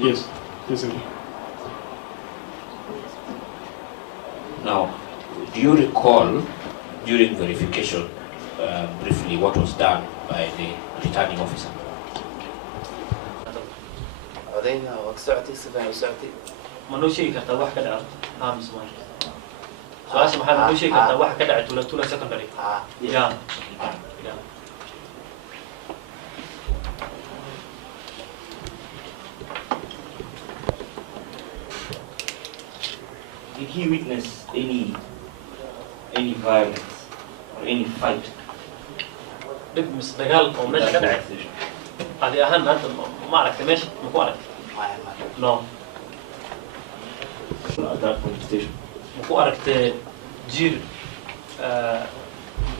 Yes. Yes, sir. Now, do you recall during verification briefly what was done by the returning officer? منو شيء كذا واحد كذا هام زمان سؤال محل منو شيء كذا واحد كذا تولا سكندري يا Did he witness any violence or any fight? دب مستقال أو مش كذا هذه أهم أنت ما عرفت ماشي مو عارف no At that police station. مو عرفت جير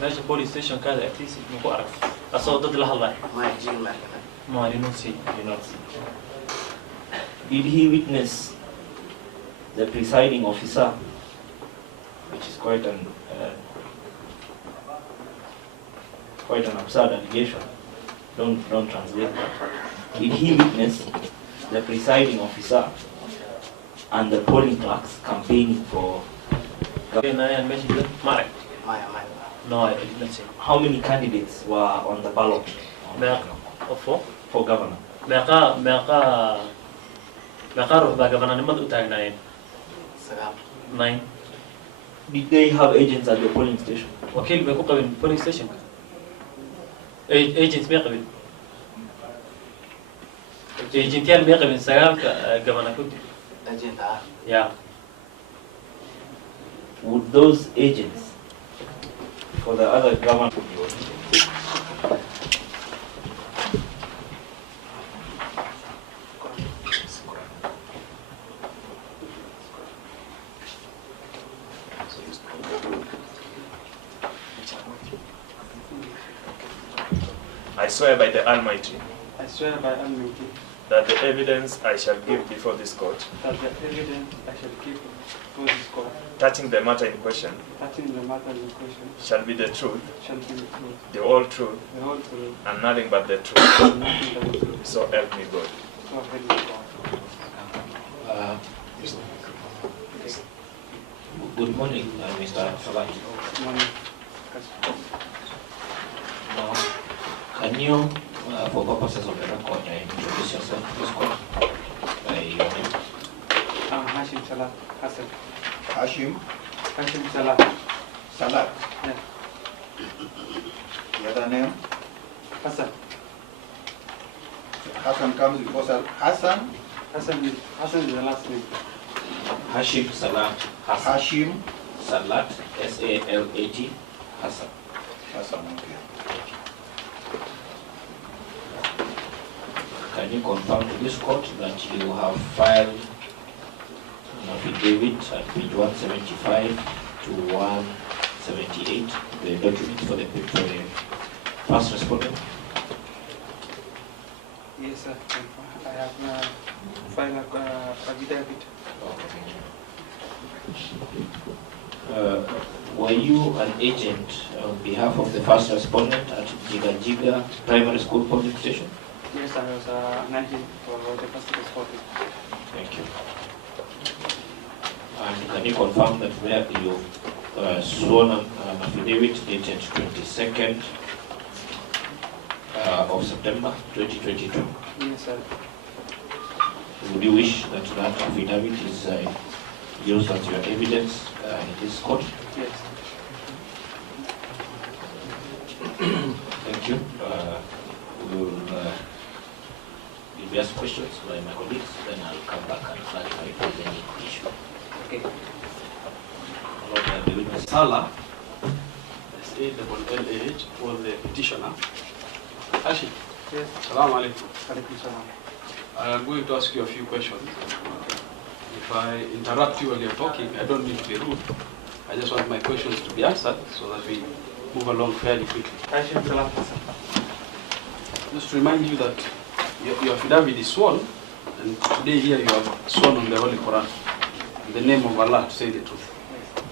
ماشي police station كذا أكتيسي مو عارف أصلا ضد الله ما يجي ما لنوسي Did he witness the presiding officer, which is quite an absurd allegation? Don't translate that. Did he witness the presiding officer and the polling clerks campaigning for government? No, I didn't see. How many candidates were on the ballot for governor? روح بقى governor نمد أتاعنا 9. Did they have agents at the polling station? وكيل بيكون قبل polling station agents ما قبل agentيان ما قبل سجال governor كنت agent yeah. Would those agents for the other government I swear by the Almighty I swear by Almighty that the evidence I shall give before this court that the evidence I shall give before this court touching the matter in question touching the matter in question shall be the truth, shall be the truth, the whole truth, the whole truth, and nothing but the truth. and nothing but the truth. So help me God. So help me God. Good morning, Mr. Sabat. Morning. Now, can you, for purposes of the record, introduce yourself to this court by your name? I'm Hashim Salah Hassan. Hashim Hashim Salah. Salat. Yeah. The other name? Hassan. Hassan comes before Salat. Hassan? Hassan is the last name. Hashim Salat Hassan. Hashim Salat, S-A-L-A-T, Hassan. Hassan, okay. Can you confirm to this court that you have filed an affidavit at page 175 to 178, the document for the first respondent? Yes, sir. I have filed a affidavit. Were you an agent on behalf of the first respondent at Jiga Primary School Polling Station? Yes, I was an agent for the first respondent. Thank you. And can you confirm that where you sworn an affidavit dated 22nd of September 2022? Yes, sir. Would you wish that that affidavit is used as your evidence in this court? Yes. Thank you. We will ask questions by my colleagues, then I'll come back and clarify if there's any issue. Okay. Salah, S-A-L-L-A-H, was the petitioner. Hashim. Yes. Assalamu alaikum. Alaikum salam. I am going to ask you a few questions. If I interrupt you while you're talking, I don't mean to be rude. I just want my questions to be answered so that we move along fairly quickly. Hashim Salah Hassan. Just to remind you that your affidavit is sworn, and today here you have sworn on the Holy Quran, in the name of Allah, to say the truth. Yes.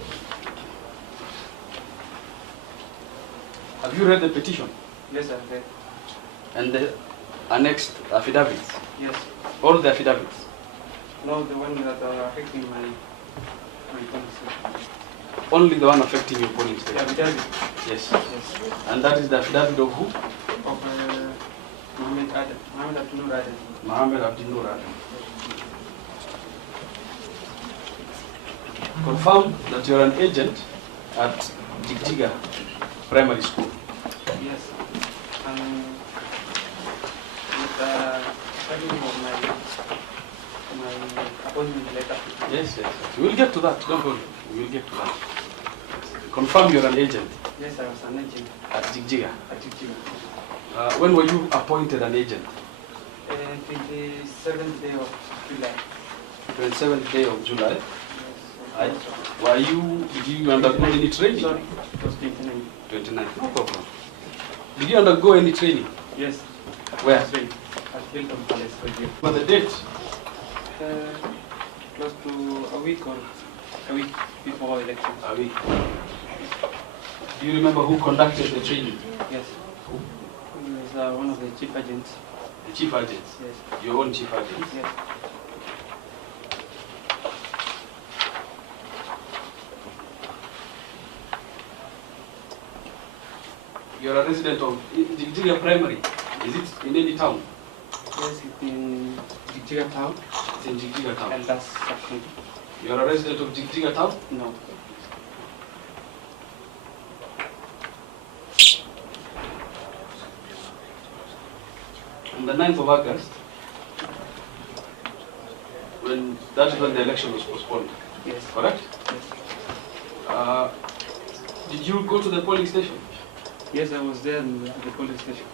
Have you read the petition? Yes, sir. And the annexed affidavits? Yes. All the affidavits? No, the one that are affecting my policy. Only the one affecting your polling The station? affidavit. Yes. Yes. And that is the affidavit of who? Of Mohammed Adam. Mohammed Abdul Adam. Mohammed Abdul Adam. Confirm that you're an agent at Jigjiga Primary School. Yes. And with the signing of my appointment letter. Yes, yes, yes. We'll get to that. Don't worry. We'll get to that. Confirm you're an agent Yes, I was an agent at Jigjiga. at Chichibu. When were you appointed an agent? 27th day of July. 27th day of July. Yes. Did you undergo any training? Sorry, it was 29. 29. No problem. Did you undergo any training? Yes. Where? That's right. At Hilton Palace, Wajir. For the date? Close to a week before election. A week. Do you remember who conducted the training? Yes. Who? He was one of the chief agents. The chief agents? Yes. Your own chief agents? Yes. You're a resident of Jigjiga Primary. Is it in any town? Yes, it's in Jigjiga town. It's in Jigjiga town. And that's second. You're a resident of Jigjiga town? No. On the 9th of August, that is when the election was postponed, Yes. correct? Yes. Did you go to the polling station? Yes, I was there in the police station.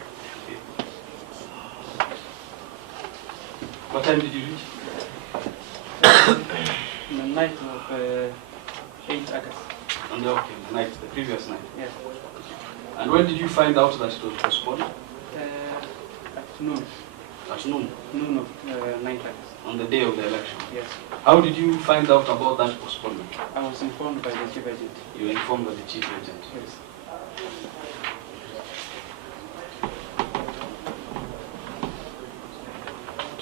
What time did you reach? On the night of 8 August. On the night, the previous night. Yes. And when did you find out that it was postponed? At noon. At noon, Noon of 9 August. on the day of the election. Yes. How did you find out about that postponement? I was informed by the chief agent. You were informed by the chief agent. Yes.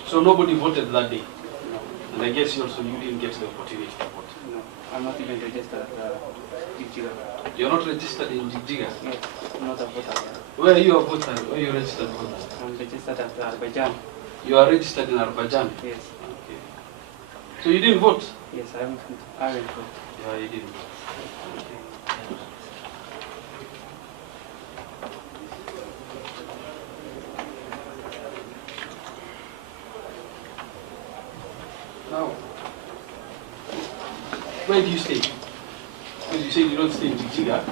So nobody voted that day? No. And I guess you didn't get the opportunity to vote. No. I'm not even registered at Jigjiga. You're not registered in Jigjiga? Yes. I'm not a voter. Where are you a voter? Where are you registered voter? I'm registered at Azerbaijan. You are registered in Azerbaijan? Yes. Okay. So you didn't vote? Yes, I haven't voted. Yeah, you didn't. Okay. Now, where do you stay? Because you say you don't stay in Jigjiga,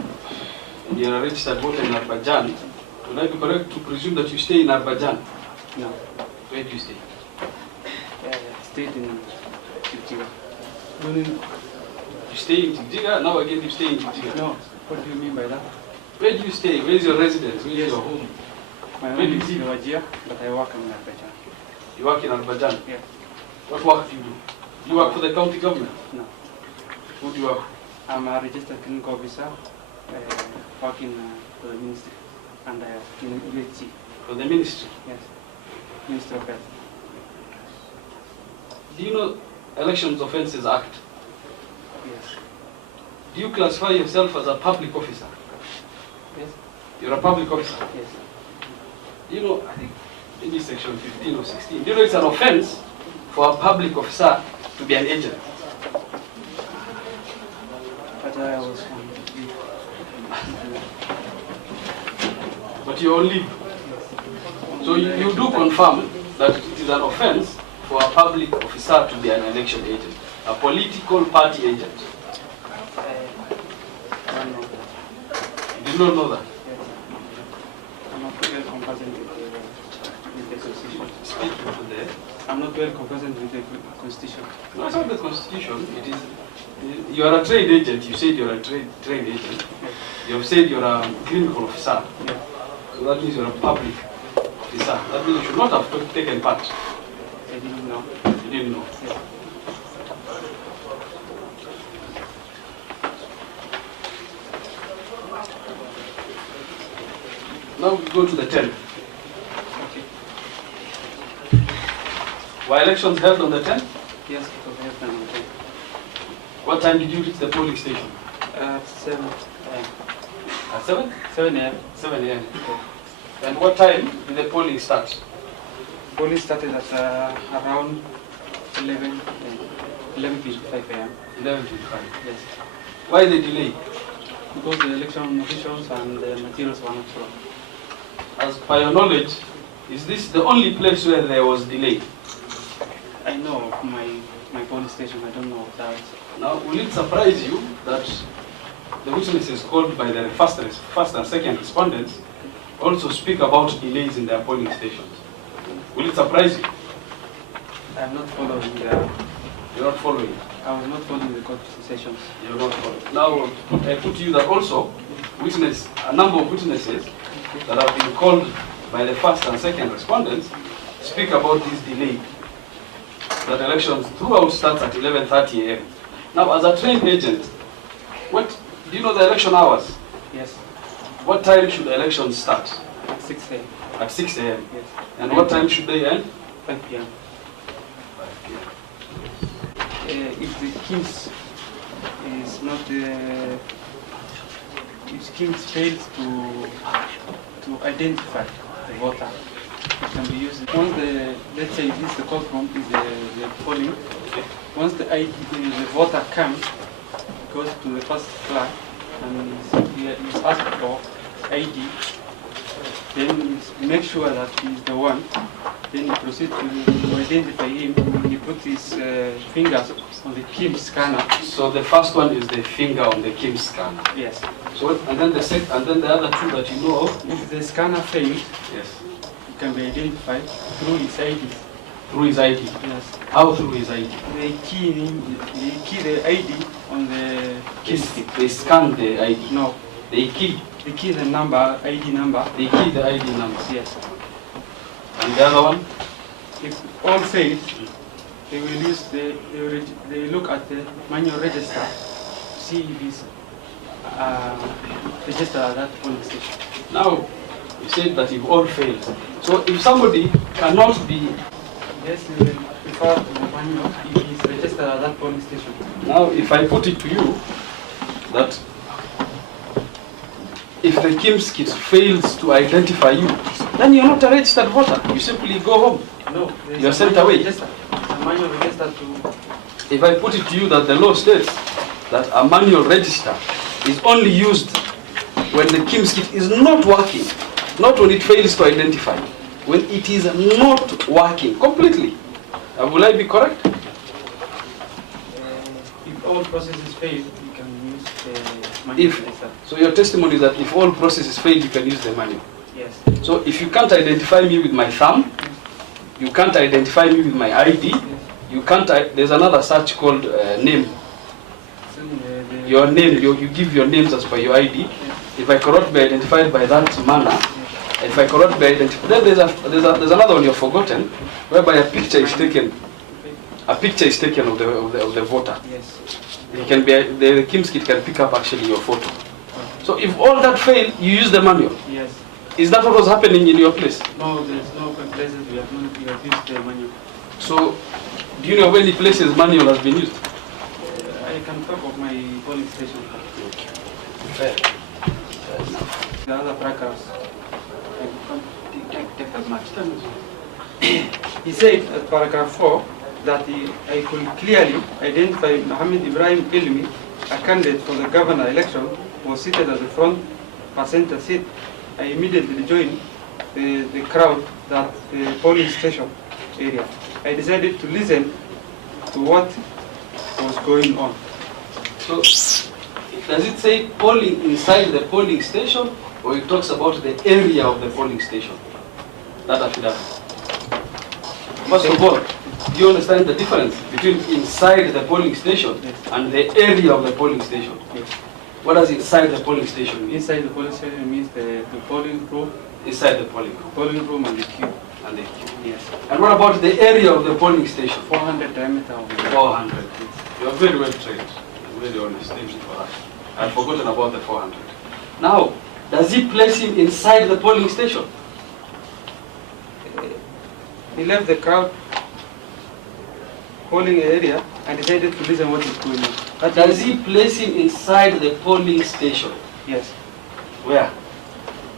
and you are a registered voter in Azerbaijan. Would I be correct to presume that you stay in Azerbaijan? No. Where do you stay? I stayed in Jigjiga. You stay in Jigjiga, now again you stay in Jigjiga. No. What do you mean by that? Where do you stay? Where is your residence? Where is Yes. your home? My Where home do is you in live? Wajir, but I work in Azerbaijan. You work in Azerbaijan? Yeah. What work do you do? You work for the county government? No. Who do you work? I'm a registered clinical officer, working for the ministry and in UHC. For the ministry? Yes. Ministry of Health. Do you know Elections Offences Act? Yes. Do you classify yourself as a public officer? Yes. You're a public officer? Yes. You know, I think maybe section 15 or 16. Do you know it's an offense for a public officer to be an agent? But I was on leave. But you're on leave. Yes. So you do confirm that it is an offense for a public officer to be an election agent, a political party agent. I don't know that. You did not know that? Yes. I'm not well conversant with the constitution. Speak to the... I'm not well conversant with the constitution. No, it's not the constitution. It is. You are a trade agent. You said you're a trade agent. Yes. You have said you're a clinical officer. Yes. So that means you're a public officer. That means you should not have taken part. I didn't know. You didn't know. Yes. Now we go to the 10th. Okay. Were elections held on the 10th? Yes, it was held on the 10th. What time did you reach the polling station? At 7 a.m. At 7? 7 a.m. 7 a.m. And what time did the polling start? Polling started at around 11:55 a.m. 11:55. Yes, Why the delay? because the election officials and the materials were not sure. As per your knowledge, is this the only place where there was delay? I know of my polling station. I don't know of that. Now, will it surprise you that the witnesses called by the first and second respondents also speak about delays in their polling stations? Will it surprise you? I'm not following You're not following. I was not following the court sessions. You're not following. Now, I put to you that also a number of witnesses that have been called by the first and second respondents speak about this delay. That elections throughout starts at 11:30 a.m. Now, as a trained agent, do you know the election hours? Yes, What time should the elections start? at 6 a.m. At 6 a.m. Yes, And what time should they end? 5 p.m. If the KIMS is not, if KIMS fails to identify the voter, it can be used. Once let's say this the courtroom is the polling. Once the voter comes, goes to the first clerk and he's asked for ID. Then make sure that he's the one. Then he proceeds to identify him. He puts his fingers on the KIMS scanner. So the first one is the finger on the KIMS scanner. Yes. So and then the other two that you know of? If the scanner fails, Yes. it can be identified through his ID. Through his ID. Yes. How through his ID? They key the ID on the KIMS kit. They scan the ID. No. They key. They key the number, ID number. They key the ID numbers. Yes. And the other one? If all fails, they will use they look at the manual register, see if it's registered at that polling station. Now, you said that if all fails. So if somebody cannot be... Yes, we will refer to the manual if it's registered at that polling station. Now, if I put it to you that if the KIMS kit fails to identify you, then you're not a registered voter. You simply go home. No, You're sent away. A manual register to... If I put it to you that the law states that a manual register is only used when the KIMS kit is not working, not when it fails to identify, when it is not working completely. Will I be correct? If all processes fail, you can use the manual register. So your testimony is that if all processes fail, you can use the manual. Yes. So if you can't identify me with my thumb, you can't identify me with my ID, you can't, there's another search called name. Your name, you give your names as per your ID. If I cannot be identified by that manner, if I cannot be identified, then there's another one you've forgotten, whereby a picture is taken. A picture is taken of the voter. Yes. It can be the KIMS kit can pick up actually your photo. So if all that fail, you use the manual. Yes. Is that what was happening in your place? No, there's no places we have used the manual. So, do you know of any places manual has been used? I can talk of my polling station. Fair. The other paragraphs. Take as much time as you. He said at paragraph 4 that I could clearly identify Mohammed Ibrahim Ilmi, a candidate for the governor election, was seated at the front center seat. I immediately joined the crowd at the polling station area. I decided to listen to what was going on. So, does it say polling inside the polling station, or it talks about the area of the polling station? That affidavit. First of all, do you understand the difference between inside the polling station and the area of the polling station? Yes. What does inside the polling station mean? Inside the polling station means the polling room. Inside the polling room. Polling room and the queue. And the queue. Yes. And what about the area of the polling station? 400 diameter of the 400. You are very well trained. Very honest. Thank you for that. I've forgotten about the 400. Now, does he place him inside the polling station? He left the crowd polling area and decided to listen what is going on. That Does means- he place him inside the polling station? Yes. Where?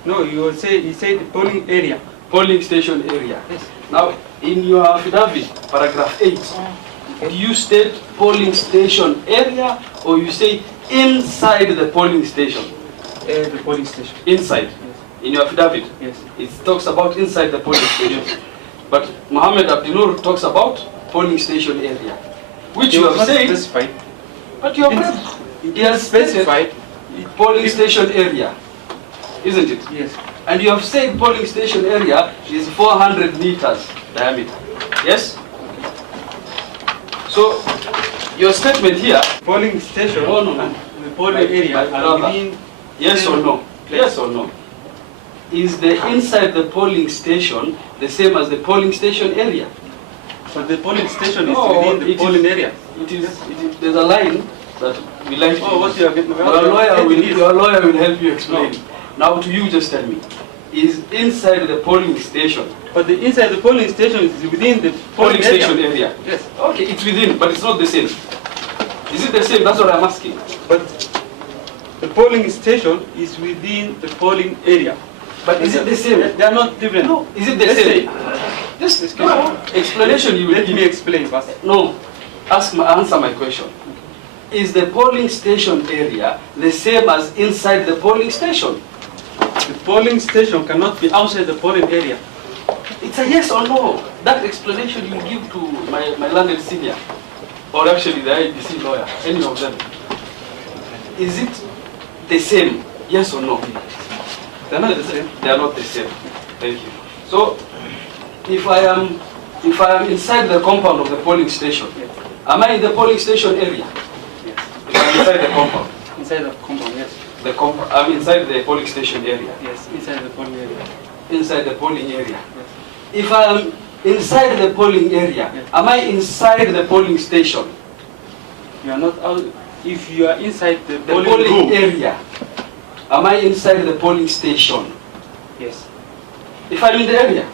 No, you say he said polling area. Polling station area. Yes. Now, in your affidavit, paragraph 8, do you state polling station area or you say inside the polling station? The polling station. Inside. In your affidavit, Yes. it talks about inside the polling station. But Mohammed Abdinur talks about polling station area, which you It have was not said, specified. but you have It he has specified. polling station area, isn't it? Yes. And you have said polling station area is 400 meters diameter. Yes? So, your statement here, Polling station. No, no, no. And the polling My area are brother. within. yes or no? Place. Yes or no? Is the inside the polling station the same as the polling station area? But the polling station is No, within the it polling is- area. It is, there's a line that we like to Oh, what use. you are getting? Your lawyer will help you explain. Now to you, just tell me, is inside the polling station, But the inside the polling station is within the polling area. station area? Yes. Okay, it's within, but it's not the same. Is it the same? That's what I'm asking. But the polling station is within the polling area. But is it the same? They are not different. No. Is it the Let's same? say- Just explanation you will Let give me explain first. No, answer my question. Is the polling station area the same as inside the polling station? The polling station cannot be outside the polling area. It's a yes or no. That explanation you give to my learned senior, or actually the IBC lawyer, any of them. Is it the same? Yes or no? They are not the same. They are not the same. Thank you. So, if I am inside the compound of the polling station, Yes. am I in the polling station area? Yes. If I'm inside the compound, Inside the compound, yes. I'm inside the polling station area. Yes, inside the polling area. Inside the polling area. Yes. If I am inside the polling area, Yes. am I inside the polling station? You are not out. If you are inside the The polling polling room. area. Am I inside the polling station? Yes. If I'm in the area.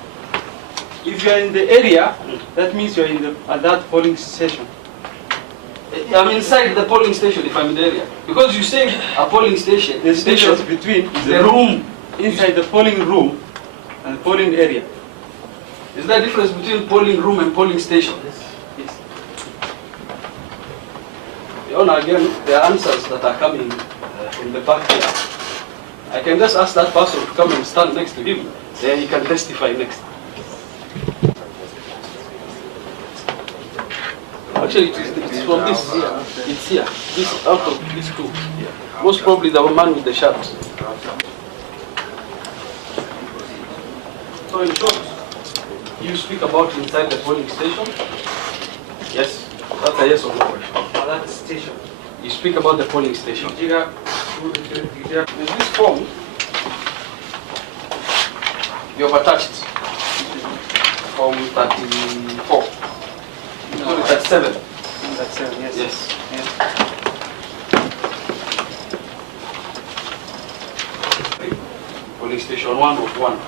If you are in the area, that means you are in at that polling station. I'm inside the polling station if I'm in the area. Because you say a polling station. The difference between The room. inside the polling room and the polling area. Is there a difference between polling room and polling station? Yes. Your Honor, again, there are answers that are coming from the back here. I can just ask that person to come and stand next to him. Then he can testify next. Actually, it's from this. It's here. This out of these two. Most probably the man with the shirt. So in short, you speak about inside the polling station? Yes. That's a yes or no question. That station. You speak about the polling station. You have In this form, you have attached form 34. Sorry, 37. That's yes. Yes. Yes. Polling station 1 of 1.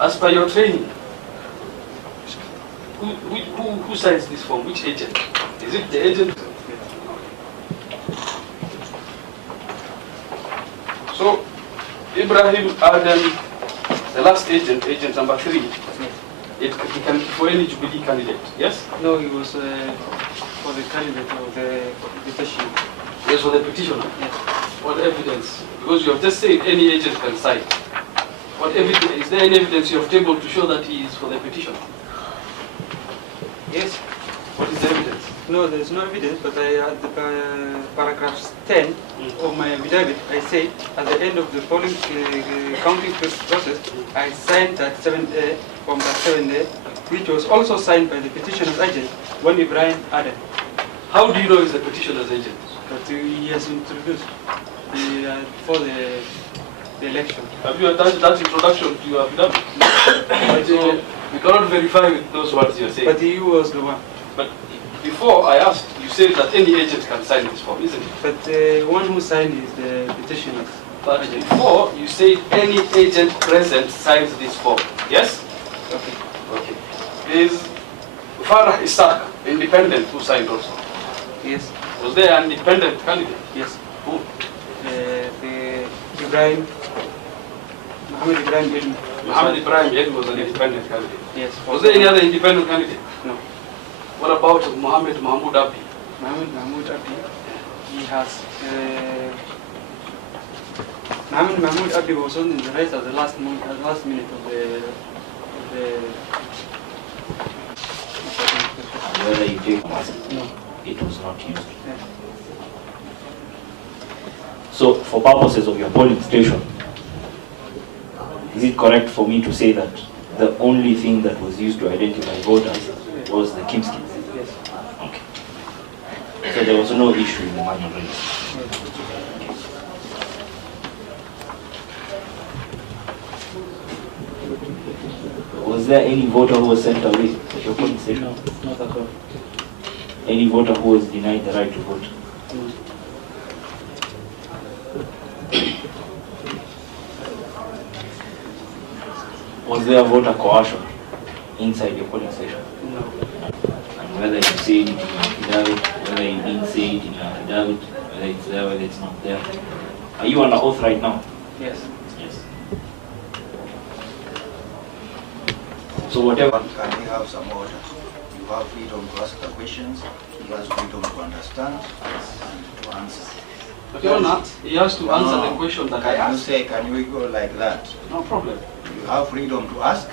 As per your training, who signs this form? Which agent? Is it the agent? So, Ibrahim Adam, the last agent, agent number 3, he can for any Jubilee candidate, yes? No, it was for the candidate of the petition. Yes, for the petitioner. Yes. What evidence? Because you have just said any agent can sign. What evidence? Is there any evidence you have tabled to show that he is for the petitioner? Yes. What is the evidence? No, there is no evidence, but at the paragraph 10 of my affidavit, I say at the end of the polling counting process, I signed that 7A from that 7A, which was also signed by the petitioner's agent, one Ibrahim Adam. How do you know he's the petitioner's agent? But he has introduced for the election. Have you attached that introduction to your affidavit? But, So you cannot verify with those words you're saying. but he was the one. But before I asked, you said that any agent can sign this form, isn't it? But the one who signed is the petitioners. But before, you said any agent present signs this form. Yes? Okay. Okay. Is Farah Isaac independent who signed also? Yes. Was there an independent candidate? Yes. Who? The Ibrahim. Muhammad Ibrahim Ilm. Muhammad Ibrahim Ed was an independent candidate. Yes. Was there any other independent candidate? No. What about Muhammad Mahmoud Abdi? Muhammad Mahmoud Abdi. He has. Muhammad Mahmoud Abdi was on the race at the last minute of the. Whether you take No. it was not used. Yes. So, for purposes of your polling station, is it correct for me to say that the only thing that was used to identify voters was the Kimski? Yes. Okay. So there was no issue in the manual register. Yes. Was there any voter who was sent away at your polling station? No, not at all. Any voter who was denied the right to vote? No. Was there voter coercion inside your polling station? No. And whether you say it in your affidavit, whether you didn't say it in your affidavit, whether it's there, whether it's not there. Are you under oath right now? Yes. Yes. So whatever. Can we have some order? You have freedom to ask the questions, he has freedom to understand and to answer. Your Honor, he has to answer the No. question that I Can you asked. say, can we go like that? No problem. You have freedom to ask.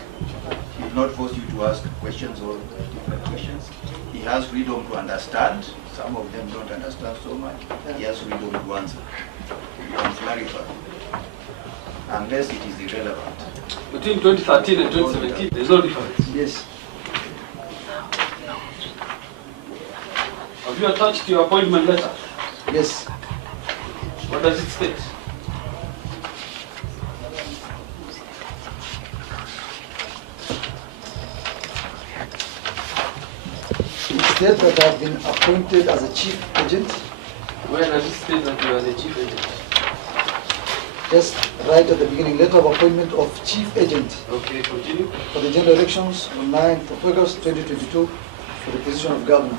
He will not force you to ask questions or different questions. He has freedom to understand. Some of them don't understand so much. He has freedom to answer. You can clarify. Unless it is irrelevant. Between 2013 and 2017, there's no difference. Yes. Have you attached your appointment letter? Yes. What does it state? It states that I have been appointed as a chief agent. Where does it state that you are the chief agent? Just right at the beginning, letter of appointment of chief agent Okay, continue. for the general elections on 9th of August 2022 for the position of governor.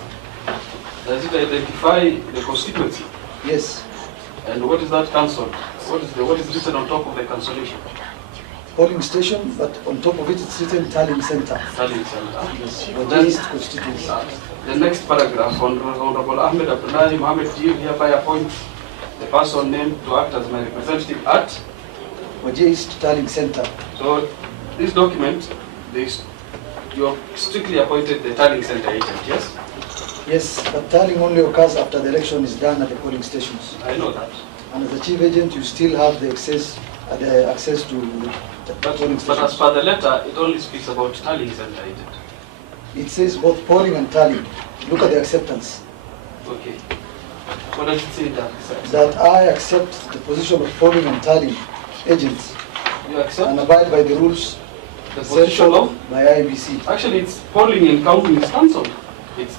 Does it identify the constituency? Yes. And what is that council? What is written on top of the cancellation? Polling station, but on top of it it's written tallying center. Tallying center. Yes. Wajir East constituency. The next paragraph, Honorable Ahmed Abdullahi Mohammed Jir hereby appoints the person named to act as my representative at. Wajir East tallying center. So this document, you have strictly appointed the tallying center agent, yes? Yes, but tallying only occurs after the election is done at the polling stations. I know that. And as a chief agent, you still have the access to the polling But as stations. per the letter, it only speaks about tallying center agent. It says both polling and tallying. Look at the acceptance. Okay. What does it say that? That I accept the position of polling and tallying agents You and accept abide by the rules the set position of? forth by IBC. Actually, it's polling and counting is cancelled.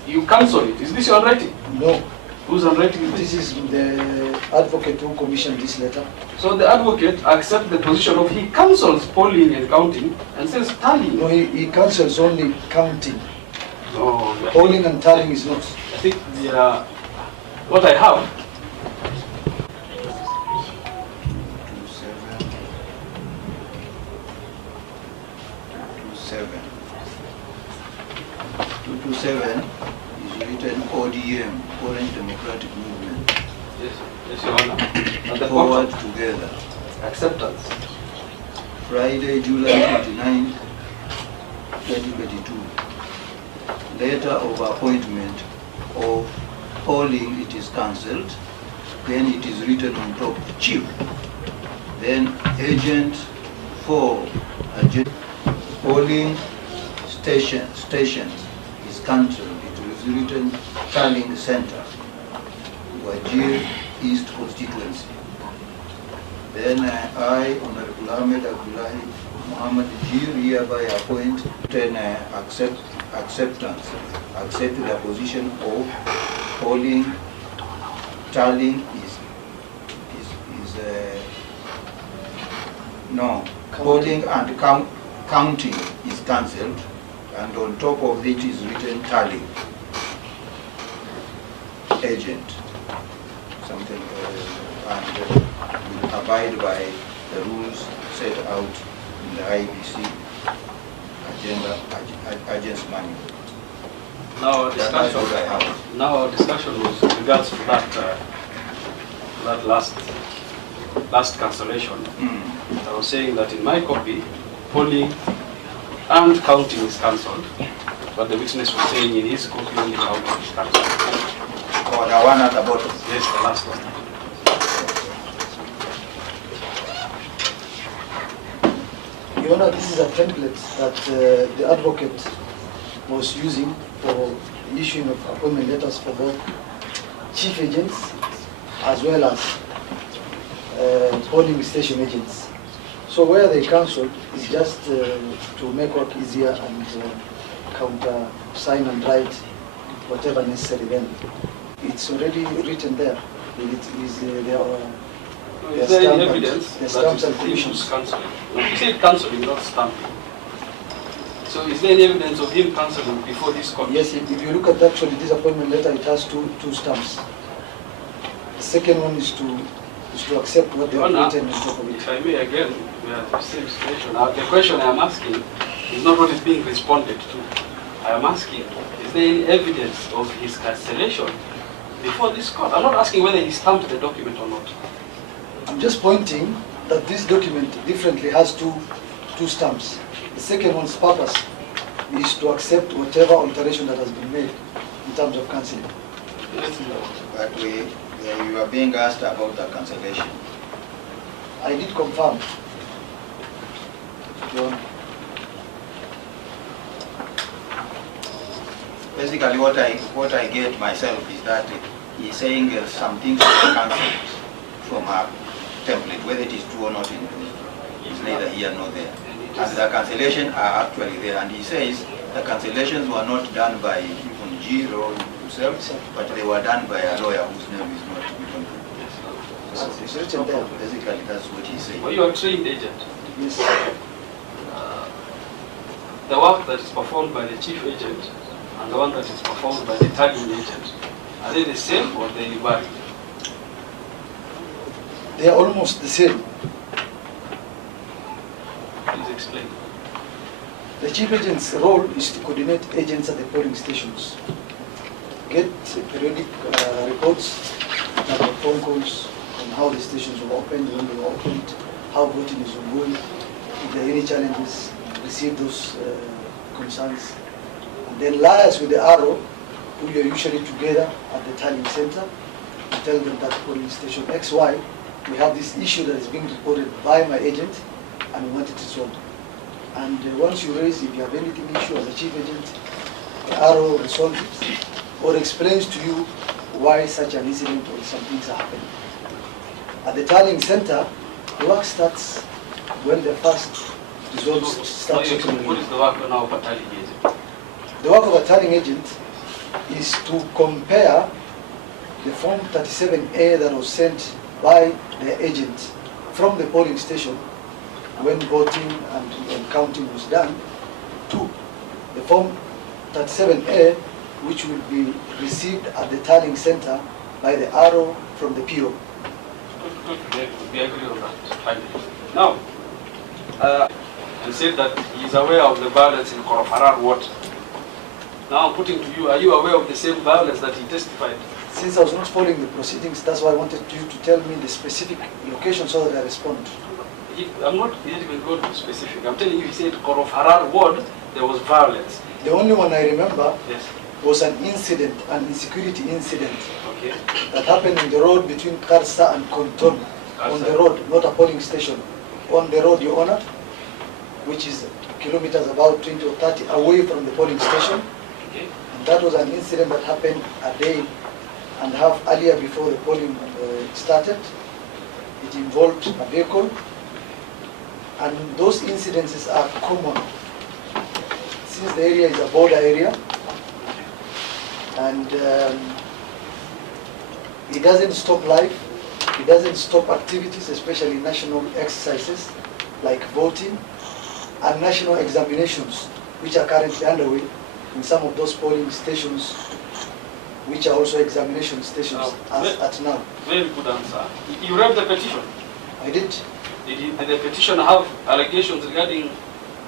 You cancel it. Is this your handwriting? No, Whose handwriting is this? this is the advocate who commissioned this letter. So the advocate accepts the position of he cancels polling and counting and says tallying. No, he cancels only counting. No, Polling and tallying is not. I think what I have. 227 is written ODM, Orange Democratic Movement. Yes, Your Honor. At the Forward bottom, together. acceptance. Friday, July 29, 2022. Letter of appointment of polling, it is cancelled. Then it is written on top, chief. Then agent for polling stations is cancelled. It was written tallying center, Wajir East constituency. Then I, Honorable Ahmed Abdullahi Muhammad Jir, hereby appoint, then acceptance, accept the position of polling, tallying is No, polling and counting is cancelled, and on top of it is written tally. Agent. Something, and will abide by the rules set out in the IBC agents manual. Now our That's discussion. what I have. Now our discussion was with regards to that last cancellation. I was saying that in my copy, polling and counting is cancelled, but the witness was saying in his copy only counting is cancelled. Or the one at the bottom. Yes, the last one. Your Honor, this is a template that the advocate was using for the issuing of appointment letters for both chief agents as well as polling station agents. So where they cancelled is just to make work easier and counter sign and write whatever necessary then. It's already written there. It is Is there any evidence the that stamps and it commissions. was cancelling? You said cancelling, not stamping. So is there any evidence of him cancelling before this court? Yes, if you look at actually this appointment letter, it has two stamps. The second one is to accept what they have Honor, written on top of if it. I may again, we are in the same situation. Now, the question I am asking is not what is being responded to. I am asking, is there any evidence of his cancellation before this court? I'm not asking whether he stamped the document or not. I'm just pointing that this document differently has two stamps. The second one's purpose is to accept whatever alteration that has been made in terms of cancelling. But you are being asked about the cancellation. I did confirm. Your Honor. Basically, what I get myself is that he's saying some things are cancelled from our template, whether it is true or not, is neither here nor there. And the cancellation are actually there. And he says the cancellations were not done by even Giro himself, but they were done by a lawyer whose name is not given. It's written there. Basically, that's what he's saying. Well, you are a trained agent. Yes. The work that is performed by the chief agent and the one that is performed by the tallying agent, are they the same or they vary? They are almost the same. Please explain. The chief agent's role is to coordinate agents at the polling stations, get periodic reports, number of phone calls on how the stations were opened, when they were opened, how voting is ongoing, if there are any challenges, receive those concerns, and then liaise with the RO, who are usually together at the tallying center, to tell them that polling station XY, we have this issue that is being reported by my agent, and we want it resolved. And once you raise, if you have anything issue as a chief agent, the RO resolves it or explains to you why such an incident or some things are happening. At the tallying center, the work starts when the first results start trickling What in. is the work now of a tallying agent? The work of a tallying agent is to compare the Form 37A that was sent by the agent from the polling station when voting and counting was done to the Form 37A, which will be received at the tallying center by the RO from the PO. We agree on that. Finally. Now, you said that he is aware of the violence in Korofarar ward. Now I'm putting to you, are you aware of the same violence that he testified? Since I was not following the proceedings, that's why I wanted you to tell me the specific location so that I respond. I'm not even going to be specific. I'm telling you, he said Korofarar ward, there was violence. The only one I remember Yes. was an incident, an insecurity incident Okay. that happened in the road between Karsa and Konton. On the road, not a polling station. On the road, Your Honor, which is kilometers about 20 or 30 away from the polling station. Okay. And that was an incident that happened a day and a half earlier before the polling started. It involved a vehicle. And those incidences are common. Since the area is a border area, and it doesn't stop life, it doesn't stop activities, especially national exercises. like voting and national examinations, which are currently underway in some of those polling stations, which are also examination stations at now. Very good answer. You read the petition? I did. Did the petition have allegations regarding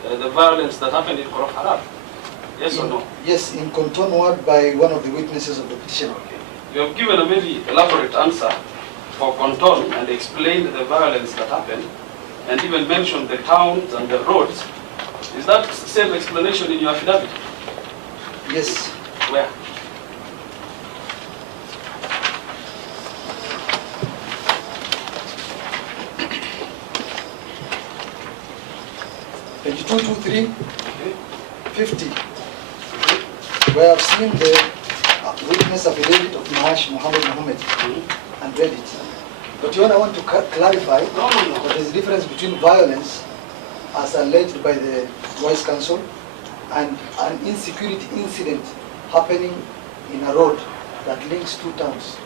the violence that happened in Korok Harar? Yes or no? Yes, in contour word by one of the witnesses of the petition. Okay. You have given a very elaborate answer for Konton and explained the violence that happened and even mentioned the towns and the roads. Is that same explanation in your affidavit? Yes. Where? Page 223, 50, where I've seen the witness affidavit of Mahash Mohammed and read it. But I want to clarify that there's a difference between violence as alleged by the Vice Council and an insecurity incident happening in a road that links two towns.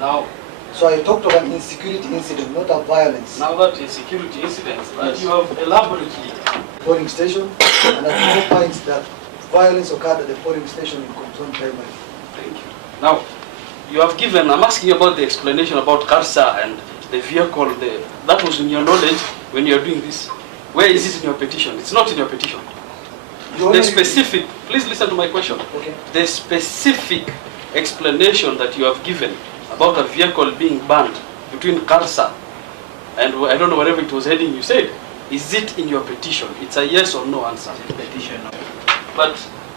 Now, so I talked of an insecurity incident, not a violence. Now that insecurity incidents that you have elaborately. Polling station, and at no point that violence occurred at the polling station in Konton Primary. Thank you. Now, you have given, I'm asking you about the explanation about Karsa and the vehicle. That was in your knowledge when you're doing this. Where is it in your petition? It's not in your petition. The specific, please listen to my question. Okay. The specific explanation that you have given about a vehicle being banned between Karsa and I don't know wherever it was heading, you said, is it in your petition? It's a yes or no answer. Petition. But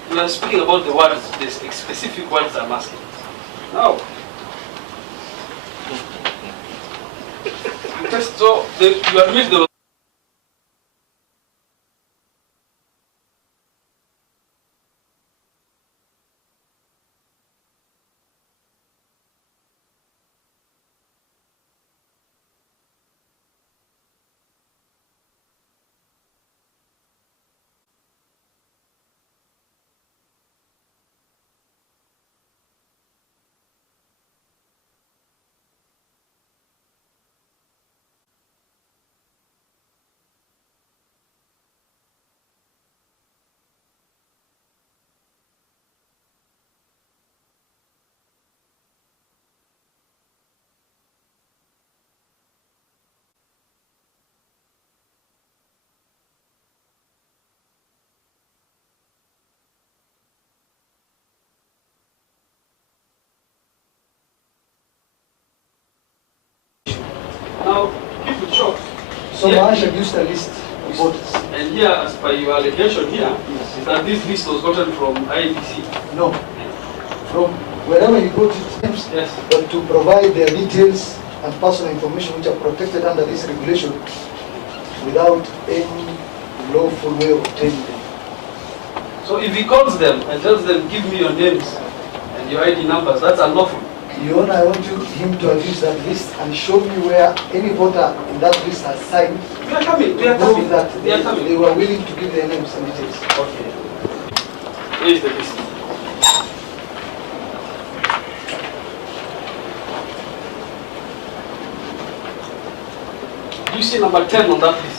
we are speaking about the words, the specific words I'm asking. Now, so you admit the now keep it short. So Mahash used a list of voters. And here, as per your allegation here, is that this list was gotten from IDC. No. From wherever he got it, Yes. but to provide their details and personal information which are protected under this regulation without any lawful way of obtaining them. So if he calls them and tells them, give me your names and your ID numbers, that's unlawful. Your Honor, I want him to use that list and show me where any voter in that list has signed. We are coming. We are prove coming. that We are coming. they were willing to give their names and details. Okay. Where is the list? You see number 10 on that list.